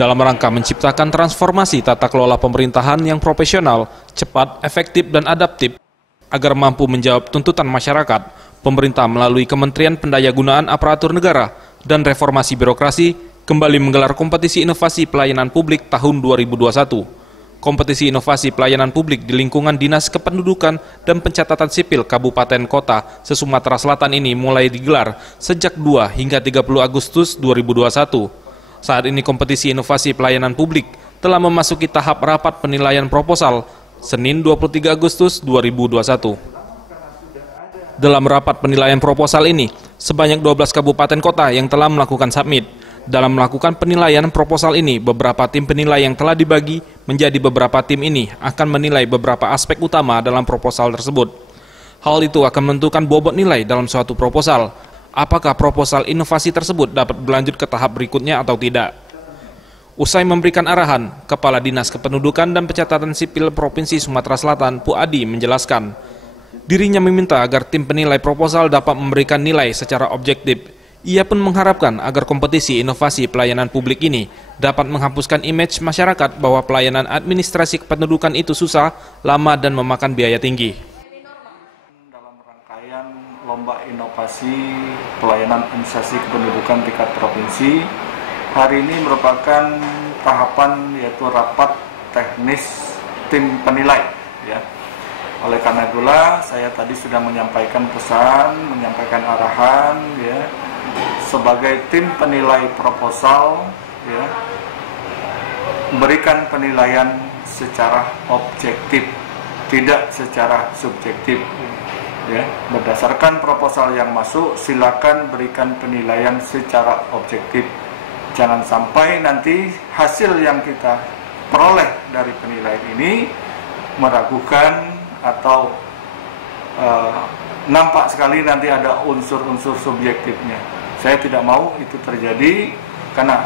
dalam rangka menciptakan transformasi tata kelola pemerintahan yang profesional, cepat, efektif, dan adaptif. Agar mampu menjawab tuntutan masyarakat, pemerintah melalui Kementerian Pendayagunaan Aparatur Negara dan Reformasi Birokrasi kembali menggelar kompetisi inovasi pelayanan publik tahun 2021. Kompetisi inovasi pelayanan publik di lingkungan Dinas Kependudukan dan Pencatatan Sipil Kabupaten Kota se-Sumatera Selatan ini mulai digelar sejak 2 hingga 30 Agustus 2021. Saat ini kompetisi inovasi pelayanan publik telah memasuki tahap rapat penilaian proposal Senin 23 Agustus 2021. Dalam rapat penilaian proposal ini, sebanyak 12 kabupaten kota yang telah melakukan submit. Dalam melakukan penilaian proposal ini, beberapa tim penilai yang telah dibagi menjadi beberapa tim ini akan menilai beberapa aspek utama dalam proposal tersebut. Hal itu akan menentukan bobot nilai dalam suatu proposal. Apakah proposal inovasi tersebut dapat berlanjut ke tahap berikutnya atau tidak. Usai memberikan arahan, Kepala Dinas Kependudukan dan Pencatatan Sipil Provinsi Sumatera Selatan, Puadi, menjelaskan, dirinya meminta agar tim penilai proposal dapat memberikan nilai secara objektif. Ia pun mengharapkan agar kompetisi inovasi pelayanan publik ini dapat menghapuskan image masyarakat bahwa pelayanan administrasi kependudukan itu susah, lama, dan memakan biaya tinggi. Dalam rangkaian Lomba Inovasi Pelayanan Administrasi Kependudukan tingkat provinsi, hari ini merupakan tahapan yaitu rapat teknis tim penilai. Ya. Oleh karena itulah saya tadi sudah menyampaikan pesan, menyampaikan arahan, ya, sebagai tim penilai proposal, ya, berikan penilaian secara objektif, tidak secara subjektif. Ya, berdasarkan proposal yang masuk, silakan berikan penilaian secara objektif. Jangan sampai nanti hasil yang kita peroleh dari penilaian ini meragukan atau nampak sekali nanti ada unsur-unsur subjektifnya. Saya tidak mau itu terjadi, karena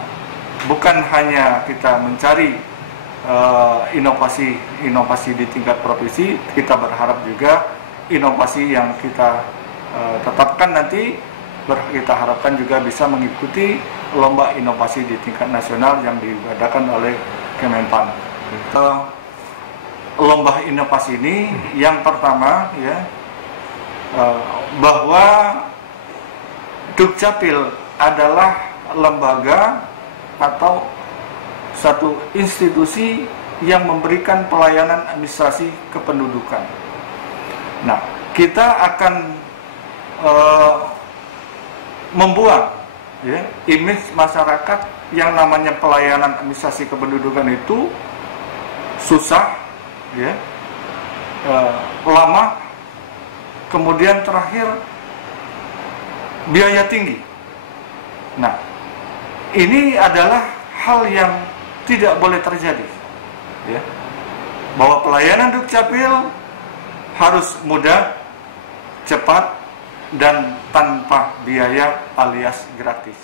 bukan hanya kita mencari inovasi di tingkat provinsi, kita berharap juga inovasi yang kita tetapkan nanti kita harapkan juga bisa mengikuti lomba inovasi di tingkat nasional yang diadakan oleh Kemenpan. Lomba inovasi ini yang pertama, ya, bahwa Dukcapil adalah lembaga atau satu institusi yang memberikan pelayanan administrasi kependudukan. Nah, kita akan membuang, ya, image masyarakat yang namanya pelayanan administrasi kependudukan itu susah, ya, lama, kemudian terakhir biaya tinggi. Nah, ini adalah hal yang tidak boleh terjadi, ya, bahwa pelayanan Dukcapil harus mudah, cepat, dan tanpa biaya alias gratis.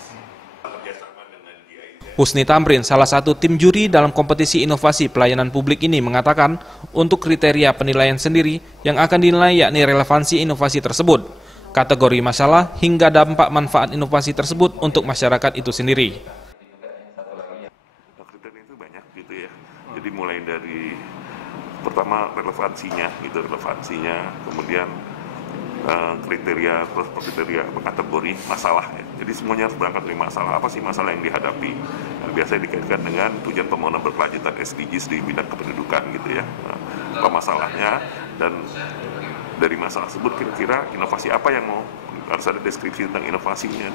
Husni Tamrin, salah satu tim juri dalam kompetisi inovasi pelayanan publik ini, mengatakan untuk kriteria penilaian sendiri yang akan dinilai yakni relevansi inovasi tersebut, kategori masalah, hingga dampak manfaat inovasi tersebut untuk masyarakat itu sendiri. Kriteria itu banyak gitu ya. Jadi mulai dari pertama relevansinya, kemudian kriteria kategori masalah, ya. Jadi semuanya harus berangkat dari masalah. Apa sih masalah yang dihadapi? Biasanya dikaitkan dengan tujuan pembangunan berkelanjutan SDGs di bidang kependudukan gitu ya. Apa masalahnya, dan dari masalah tersebut kira-kira inovasi apa yang harus ada deskripsi tentang inovasinya.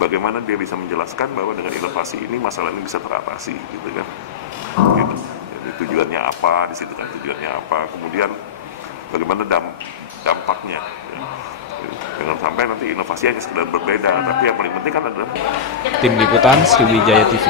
Bagaimana dia bisa menjelaskan bahwa dengan inovasi ini masalah ini bisa teratasi gitu kan. Gitu. Jadi tujuannya apa, di situ kan tujuannya apa. Kemudian bagaimana dampaknya, ya. Jangan sampai nanti inovasi hanya sekedar berbeda, tapi yang paling penting kan adalah Tim Liputan Sriwijaya TV.